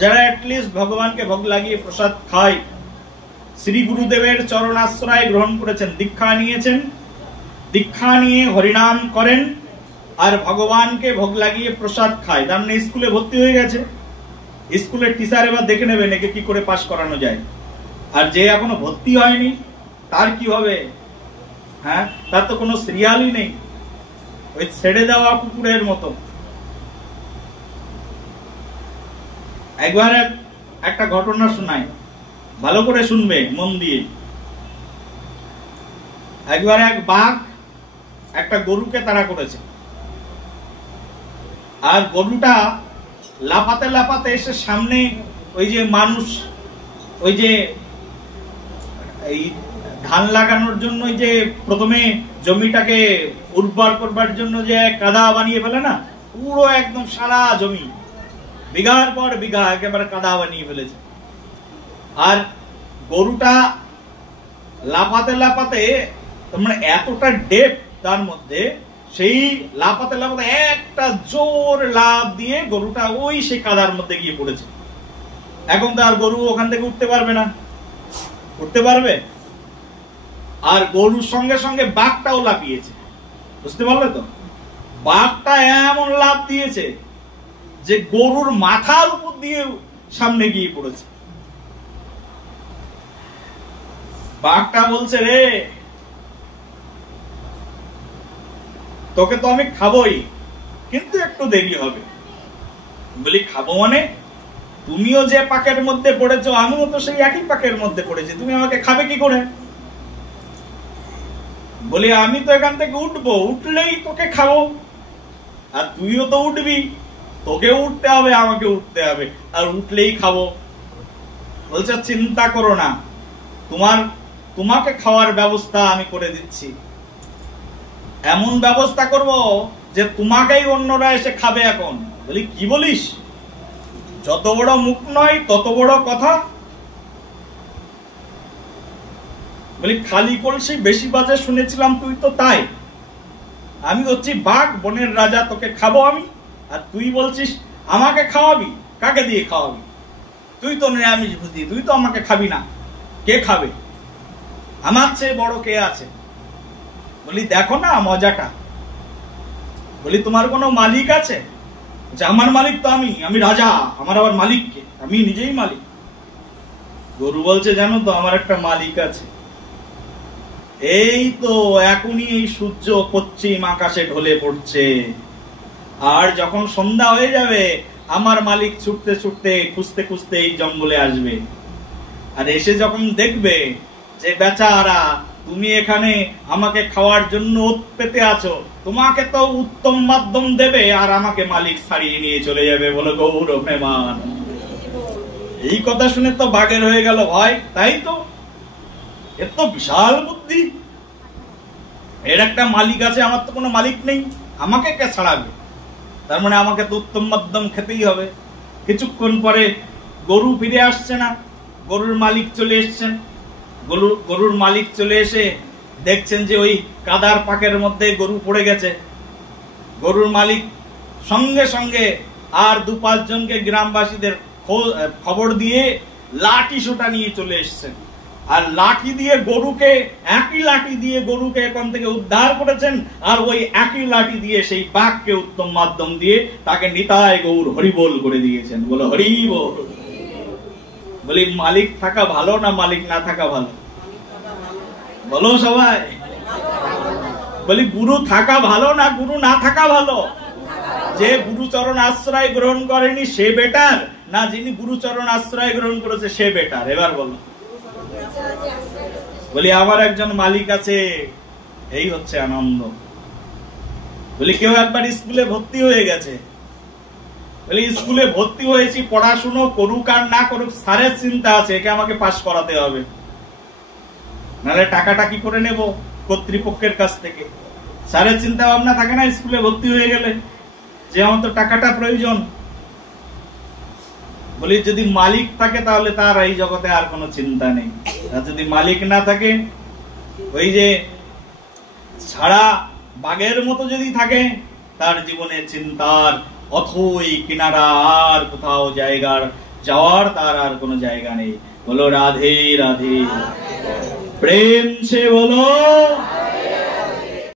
যারা অ্যাটলিস্ট ভগবানকে ভোগ লাগিয়ে প্রসাদ খায়, শ্রী গুরুদেবের চরণাশ্রয় গ্রহণ করেছেন, দীক্ষা নিয়েছেন, দীক্ষা নিয়ে হরিনাম করেন আর ভগবানকে ভোগ লাগিয়ে প্রসাদ খায়, তার মানে স্কুলে ভর্তি হয়ে গেছে। স্কুলের টিচার এবার দেখে নেবেন একে কি করে পাস করানো যায়। আর যে এখনো ভর্তি হয়নি তার কি হবে? হ্যাঁ, তার তো কোনো সিরিয়ালই নেই, ওই ছেড়ে দেওয়া কুকুরের মতো। একবার একটা ঘটনা শোনাই, ভালো করে শুনবে মন দিয়ে। একবার এক বাঘ একটা গরুকে তাড়া করেছে, আর গরুটা লাফাতে লাফাতে এসে সামনে ওই যে মানুষ ওই যে এই ধান লাগানোর জন্য যে প্রথমে জমিটাকে উর্বর করবার জন্য যে কাদা বানিয়ে ফেলে না, পুরো একদম সারা জমি বিঘার পর বিঘা একেবারে কাদা বানিয়ে ফেলেছে। আর গরুটা লাফাতে লাফাতে মানে এতটা ডেপ তার মধ্যে, সেই লাফাতে লাফাতে একটা জোর লাফ দিয়ে গরুটা ওই সেই কাদার মধ্যে গিয়ে পড়েছে। এখন তো আর গরু ওখান থেকে উঠতে পারবে না, উঠতে পারবে? আর গরুর সঙ্গে সঙ্গে বাঘটাও লাফিয়েছে, বুঝতে পারলে তো? বাঘটা এমন লাফ দিয়েছে যে গরুর মাথার উপর দিয়ে সামনে গিয়ে পড়েছে। বাঘটা বলছে, রে তোকে তো আমি খাবোই, কিন্তু একটু দেরি হবে। বলি, খাবো মানে? তুমিও যে পাকের মধ্যে পড়েছো আমিও তো সেই একই পাকের মধ্যে পড়েছি, তুমি আমাকে খাবে কি করে? বলি, আমি তো এখান থেকে উঠবো, উঠলেই তোকে খাবো, আর তুইও তো উঠবি, তোকে উঠতে হবে আমাকে উঠতে হবে, আর উঠলেই খাবো। বলছে, চিন্তা করো না, তোমাকে খাওয়ার ব্যবস্থা আমি করে দিচ্ছি। এমন ব্যবস্থা করব যে তোমাকেই অন্যরা এসে খাবে এখন। বলি, কি বলিস? যত বড় মুখ নয় তত বড় কথা। বলি, খালি কলসি বেশি বাজে শুনেছিলাম, তুই তো তাই। আমি হচ্ছি বাঘ, বনের রাজা, তোকে খাবো আমি, আর তুই বলছিস আমাকে খাওয়াবি? কাকে দিয়ে খাওয়াবি? তুই তো নিরামিষ ভুজি, তুই তো আমাকে খাবি না, কে খাবে? আমার চেয়ে বড় কে আছে? বলি, দেখো না মজাটা। বলি, তোমার কোনো মালিক আছে? যে আমার মালিক তো আমি রাজা, আমার আবার মালিক কে? আমি নিজেই মালিক। গরু বলছে, জানো তো আমার একটা মালিক আছে, এই তো এখনই এই সূর্য পশ্চিম আকাশে ঢলে পড়ছে, আর যখন সন্ধ্যা হয়ে যাবে আমার মালিক ছুটতে ছুটতে খুঁজতে খুঁজতে এই জঙ্গলে আসবে, আর এসে যখন দেখবে যে বেচারা তুমি এখানে আমাকে খাওয়ার জন্য ওত পেতে আছো, তোমাকে তো উত্তম মাধ্যম দেবে আর আমাকে মালিক ছাড়িয়ে নিয়ে চলে যাবে। বলে, গৌর প্রেমান। এই কথা শুনে তো বাঘের হয়ে গেল ভয়, তাই তো, এর তো বিশাল বুদ্ধি, এর একটা মালিক আছে, আমার তো কোনো মালিক নেই, আমাকে কে ছাড়াবে? তার মানে আমাকে তো উত্তম মাধ্যম খেতেই হবে। কিছুক্ষণ পরে গরু ফিরে আসছে না, গরুর মালিক চলে এসছেন। গরুর মালিক চলে এসে দেখছেন যে ওই কাদার পাকের মধ্যে গরু পড়ে গেছে। গরুর মালিক সঙ্গে সঙ্গে আর 2-5 জনকে গ্রামবাসীদের খবর দিয়ে লাঠি সোটা নিয়ে চলে এসছেন, আর লাঠি দিয়ে গরুকে, একই লাঠি দিয়ে গরুকে এখান থেকে উদ্ধার করেছেন, আর ওই একই লাঠি দিয়ে সেই বাঘকে উত্তম মাধ্যম দিয়ে তাকে নিতাই গৌর হরিবোল করে দিয়েছেন। বলো হরিবোল। বলি, মালিক থাকা ভালো না মালিক না থাকা ভালো? বলো সবাই। বলি, গুরু থাকা ভালো না গুরু না থাকা ভালো? যে গুরুচরণ আশ্রয় গ্রহণ করেনি সে বেটার, না যিনি গুরুচরণ আশ্রয় গ্রহণ করেছে সে বেটার? এবার বলো। বলি, আমার একজন মালিক আছে, এই হচ্ছে আনন্দ। বলি, কেউ একবার স্কুলে ভর্তি হয়ে গেছে। বলি, স্কুলে ভর্তি হয়েছি, পড়াশুনো করুক আর না করুক স্যারের চিন্তা আছে, একে আমাকে পাস করাতে হবে, নাহলে টাকাটা কি করে নেব কর্তৃপক্ষের কাছ থেকে। স্যারের চিন্তা ভাবনা থাকে না স্কুলে ভর্তি হয়ে গেলে, যে আমার তো টাকাটা প্রয়োজন। বলি, যদি মালিক থাকে তাহলে তার এই জগতে আর কোনো চিন্তা নেই, আর যদি মালিক না থাকে, ওই যে ছাড়া বাঘের মতো যদি থাকে, তার জীবনে চিন্তার অথই কিনারা আর কোথাও জায়গার যাওয়ার তার আর কোনো জায়গা নেই। বলো রাধে রাধে, প্রেম সে বলো।